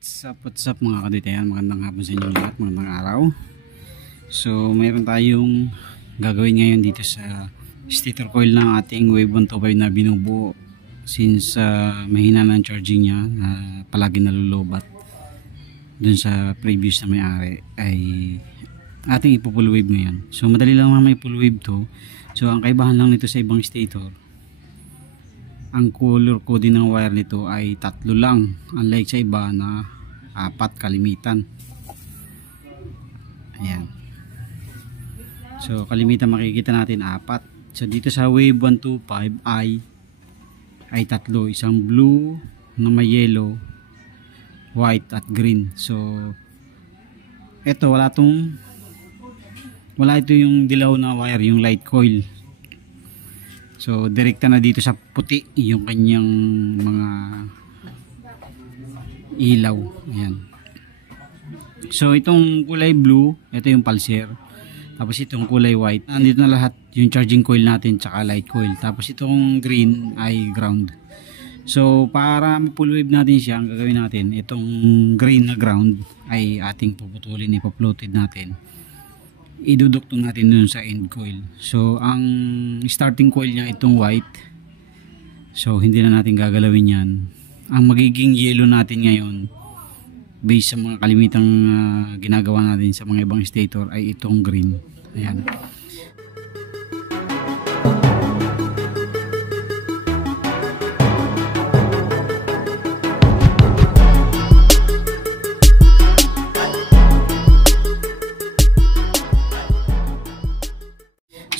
What's up mga kaditayan, magandang hapon sa inyo lahat, magandang araw. So mayroon tayong gagawin ngayon dito sa stator coil ng ating Wave 125 na binubuo. Since mahina na ang charging niya, palagi nalulobat dun sa previous na may-ari, ay ating ipo-full wave ngayon. So madali lang naman may full wave to. So ang kaibahan lang nito sa ibang stator, ang color coding ng wire nito ay 3 lang, unlike sa iba na 4 kalimitan. Ayan. So kalimitan makikita natin 4. So dito sa Wave 125 ay 3, isang blue na may yellow, white at green. So eto wala ito yung dilaw na wire, yung light coil. So direkta na dito sa puti yung kanyang mga ilaw. Ayan. So itong kulay blue, ito yung pulser. Tapos itong kulay white, andito na lahat yung charging coil natin tsaka light coil. Tapos itong green ay ground. So para ma-full wave natin siya, ang gagawin natin, itong green na ground ay ating puputulin, ipa-floated natin. Iduduktong natin dun sa end coil. So ang starting coil niya itong white. So hindi na natin gagalawin yan. Ang magiging yellow natin ngayon, based sa mga kalimitang ginagawa natin sa mga ibang stator, ay itong green. Ayan.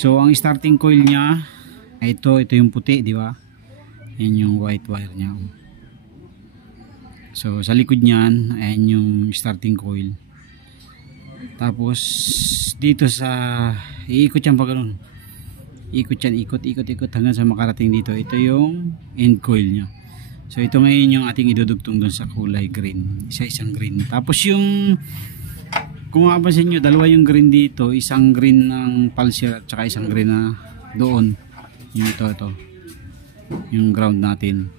So ang starting coil niya ay ito yung puti, di ba? Yan yung white wire niya. So sa likod niyan, ayan yung starting coil. Tapos dito sa iikot yan pa ganoon. Ikot yan, ikot hanggang sa makarating dito. Ito yung end coil niya. So ito ngayon yung ating idudugtong doon sa kulay green. Isang green. Tapos yung, kung mapapansin nyo, dalawa yung green dito, isang green ng pulser at saka isang green na doon, yung ito yung ground natin.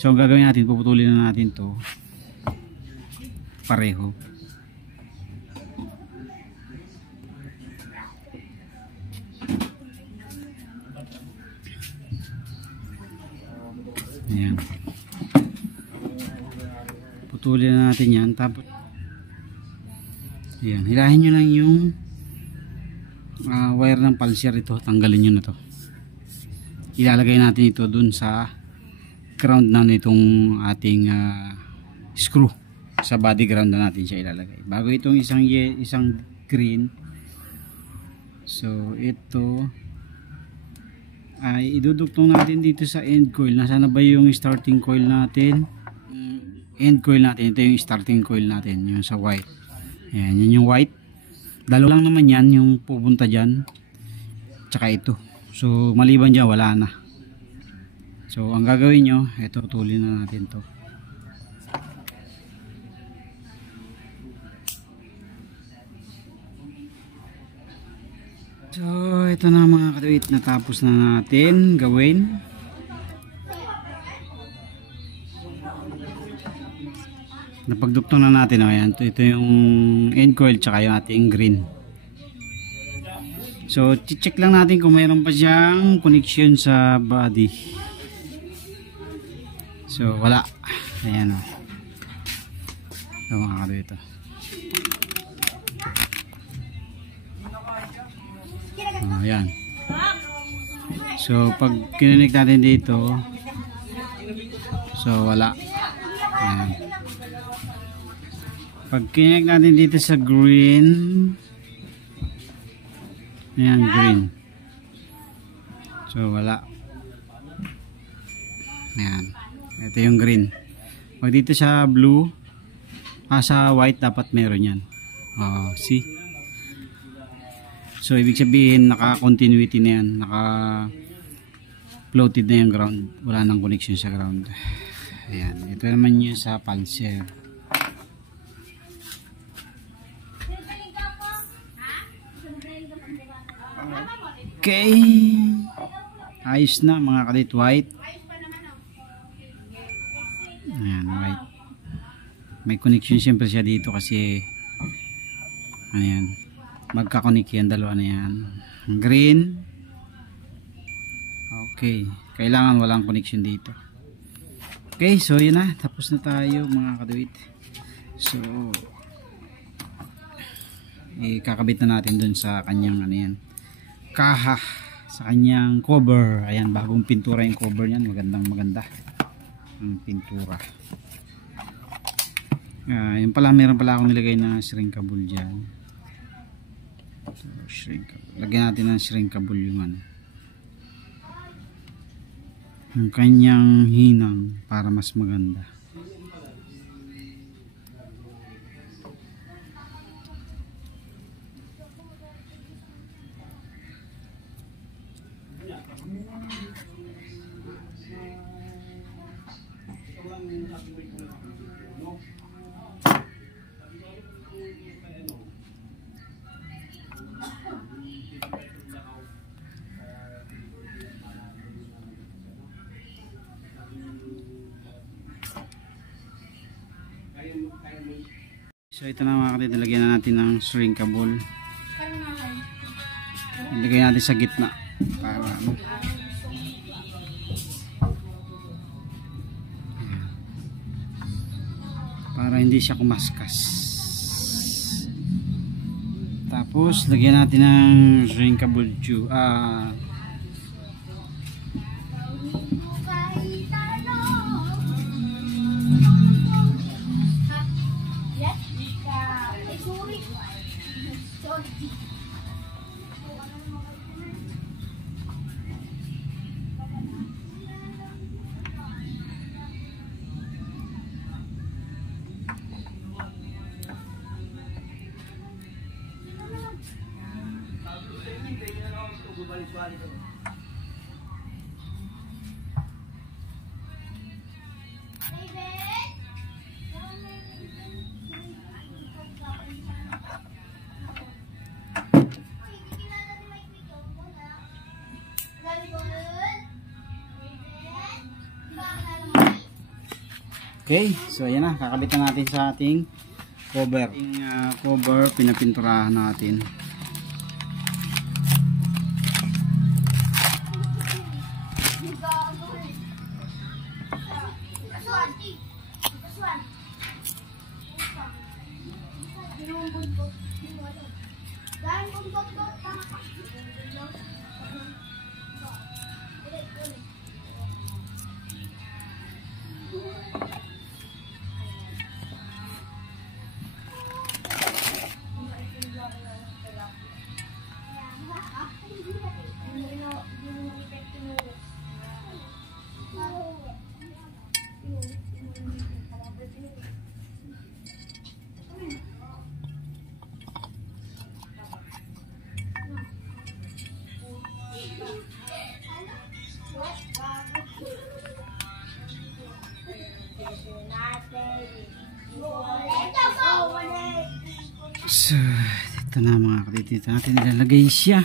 So ang gagawin natin, puputulin na natin to pareho. Ayan, putulin na natin yan. Tapos ayan, hilahin nyo lang yung wire ng pulser. Ito, tanggalin nyo na to. Ilalagay natin ito dun sa ground na nitong ating screw. Sa body ground na natin siya ilalagay. Bago itong isang green. So ito ay iduduktong natin dito sa end coil. Nasaan na ba yung starting coil natin? End coil natin. Ito yung starting coil natin, yung sa white. Ayan, yan yung white. Dalawa lang naman yan yung pupunta dyan. Tsaka ito. So maliban dyan, wala na. So ang gagawin nyo, ito, tulin na natin to. So ito na mga katuwit, natapos na natin gawin. Napagduktong na natin. Ayan, ito yung end coil tsaka yung ating green. So check lang natin kung mayroon pa siyang connection sa body. So wala. Ayan o. So mga kado ito. Ayan. So pag kininig natin dito, so wala. Ayan. Pag kininig natin dito sa green, ayan, green. So wala. Ayan. Ito yung green. Pag dito sa blue, sa white, dapat meron yan. See? So ibig sabihin naka-continuity na yan, naka-floated na yung ground, wala nang connection sa ground. Ayan. Ito naman yung sa pulser. Okay, ayos na mga kadit, white. Ayan, white. may connection siyempre siya dito kasi ayan, magkakonek yan, dalawa na yan. Green, okay, kailangan walang connection dito. Okay, so yun na, tapos na tayo mga kaduit. So ikakabit na natin dun sa kanyang ano yan, kaha, sa kanyang cover. Ayan, bagong pintura yung cover niyan, maganda ang pintura. Yun pala, meron pala akong nilagay na shrinkable dyan. So, shrinkable. Lagyan natin ng shrinkable yung ano, yung kanyang hinang para mas maganda. So ito na mga kapatid, lagyan na natin ng shrinkable. Ilagay natin sa gitna para ano, para hindi siya kumaskas. Tapos lagyan natin ng shrinkable tube. Okay, so ayan na, kakabit na natin sa ating cover. Ating cover, pinapinturahan natin. So, ito na mga kapatid, dito natin nilalagay siya.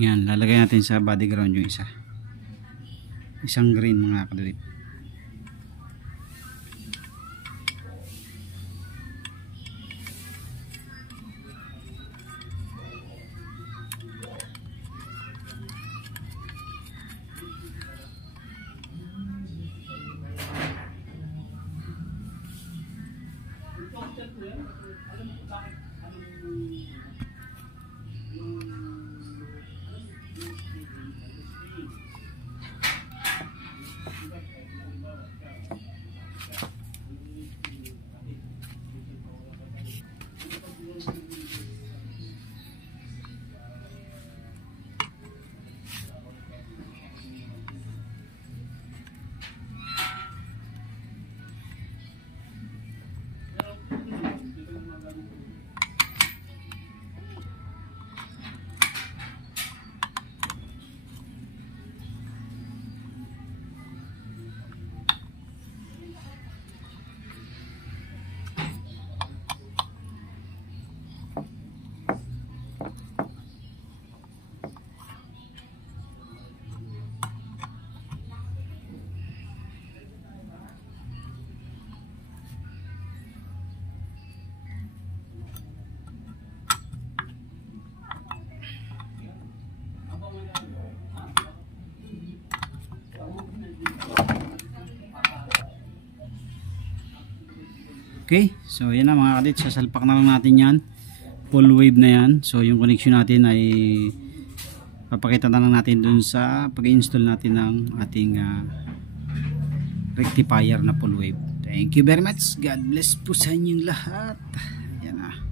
Yan, lalagay natin sa body ground yung isang green mga kadulip. Okay, so yan na mga kadit, sasalpak na lang natin yan, full wave na yan. So yung connection natin ay papakita na lang natin dun sa pag-install natin ng ating rectifier na full wave. Thank you very much, God bless po sa inyong lahat. Yan na.